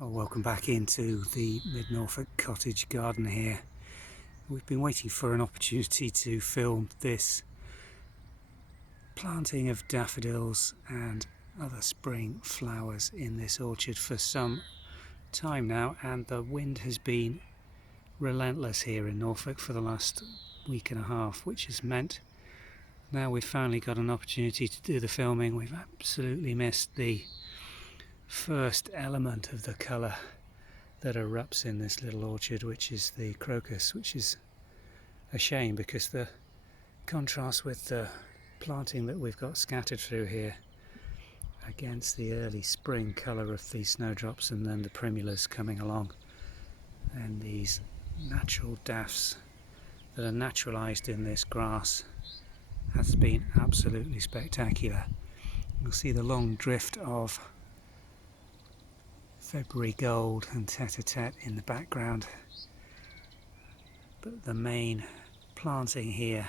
Well, welcome back into the mid-Norfolk cottage garden here. We've been waiting for an opportunity to film this planting of daffodils and other spring flowers in this orchard for some time now, and the wind has been relentless here in Norfolk for the last week and a half, which has meant now we've finally got an opportunity to do the filming. We've absolutely missed the first element of the colour that erupts in this little orchard, which is the crocus, which is a shame because the contrast with the planting that we've got scattered through here against the early spring colour of the snowdrops and then the primulas coming along, and these natural daffs that are naturalised in this grass has been absolutely spectacular. You'll see the long drift of February gold and tete-a-tete in the background, but the main planting here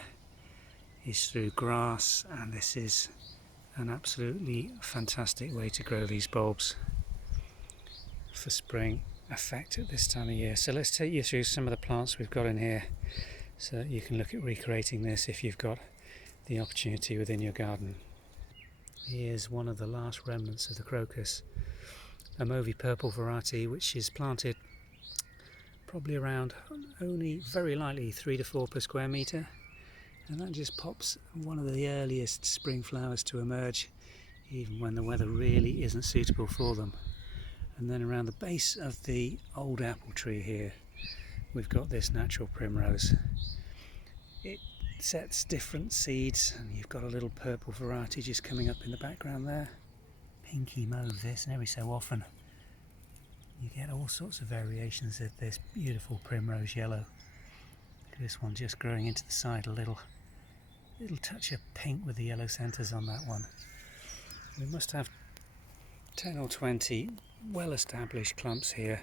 is through grass, and this is an absolutely fantastic way to grow these bulbs for spring effect at this time of year. So let's take you through some of the plants we've got in here so that you can look at recreating this if you've got the opportunity within your garden. Here's one of the last remnants of the crocus, a mauvey purple variety which is planted probably around only very lightly 3 to 4 per square metre, and that just pops one of the earliest spring flowers to emerge even when the weather really isn't suitable for them. And then around the base of the old apple tree here we've got this natural primrose. It sets different seeds, and you've got a little purple variety just coming up in the background there. Pinky mauve this, and every so often you get all sorts of variations of this beautiful primrose yellow. This one just growing into the side, a little touch of pink with the yellow centres on that one. We must have 10 or 20 well established clumps here,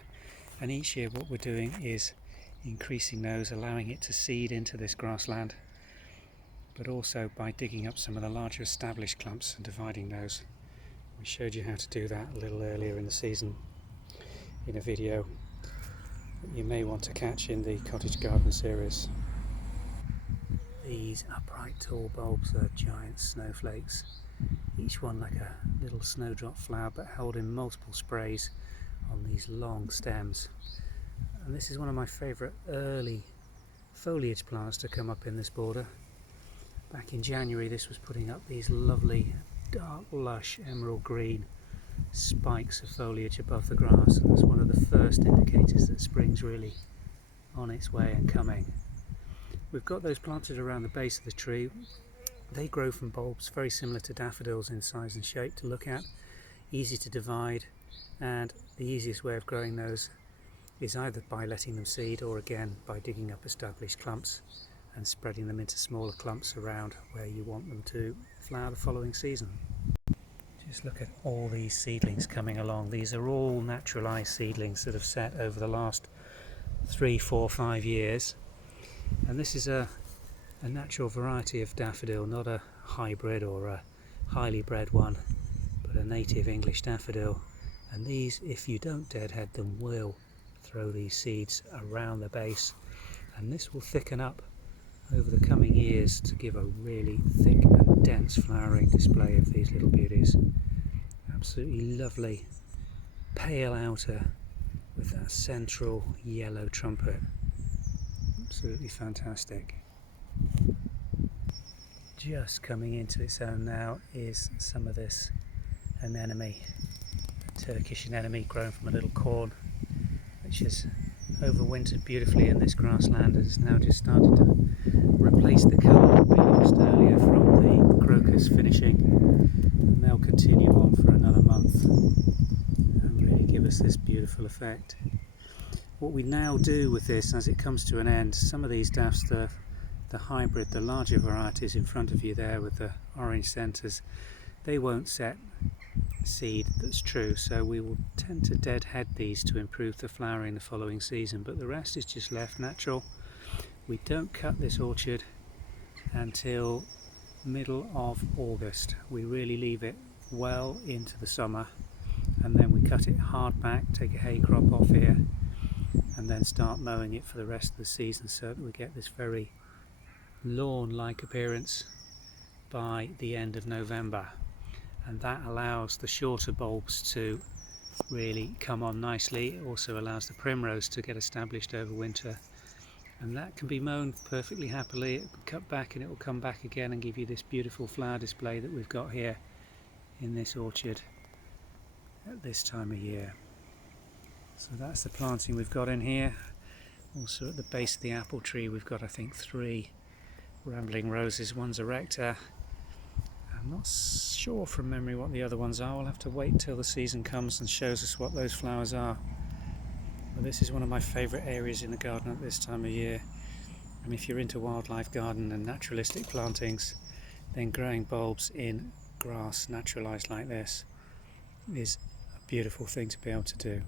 and each year what we're doing is increasing those, allowing it to seed into this grassland, but also by digging up some of the larger established clumps and dividing those. We showed you how to do that a little earlier in the season in a video that you may want to catch in the cottage garden series. These upright tall bulbs are giant snowflakes, each one like a little snowdrop flower but held in multiple sprays on these long stems. And this is one of my favourite early foliage plants to come up in this border. Back in January this was putting up these lovely dark lush emerald green spikes of foliage above the grass, and that's one of the first indicators that spring's really on its way and coming. We've got those planted around the base of the tree. They grow from bulbs very similar to daffodils in size and shape to look at, easy to divide, and the easiest way of growing those is either by letting them seed or again by digging up established clumps and spreading them into smaller clumps around where you want them to flower the following season. Just look at all these seedlings coming along. These are all naturalised seedlings that have set over the last 3, 4, 5 years, and this is a natural variety of daffodil, not a hybrid or a highly bred one, but a native English daffodil. And these, if you don't deadhead them, will throw these seeds around the base, and this will thicken up over the coming years to give a really thick and dense flowering display of these little beauties. Absolutely lovely pale outer with that central yellow trumpet. Absolutely fantastic. Just coming into its own now is some of this anemone, Turkish anemone grown from a little corn, which has overwintered beautifully in this grassland and is now just starting to replace the colour that we lost earlier from the crocus finishing, and they'll continue on for another month and really give us this beautiful effect. What we now do with this as it comes to an end, some of these daffs, the hybrid, the larger varieties in front of you there with the orange centres, they won't set seed that's true, so we will tend to deadhead these to improve the flowering the following season, but the rest is just left natural. We don't cut this orchard until middle of August. We really leave it well into the summer, and then we cut it hard back, take a hay crop off here, and then start mowing it for the rest of the season so that we get this very lawn-like appearance by the end of November. And that allows the shorter bulbs to really come on nicely. It also allows the primrose to get established over winter, and that can be mown perfectly happily. It will cut back and it will come back again and give you this beautiful flower display that we've got here in this orchard at this time of year. So that's the planting we've got in here. Also at the base of the apple tree we've got, I think, 3 rambling roses. One's a rector. I'm not sure from memory what the other ones are. We'll have to wait till the season comes and shows us what those flowers are. But this is one of my favourite areas in the garden at this time of year. And if you're into wildlife garden and naturalistic plantings, then growing bulbs in grass naturalised like this is a beautiful thing to be able to do.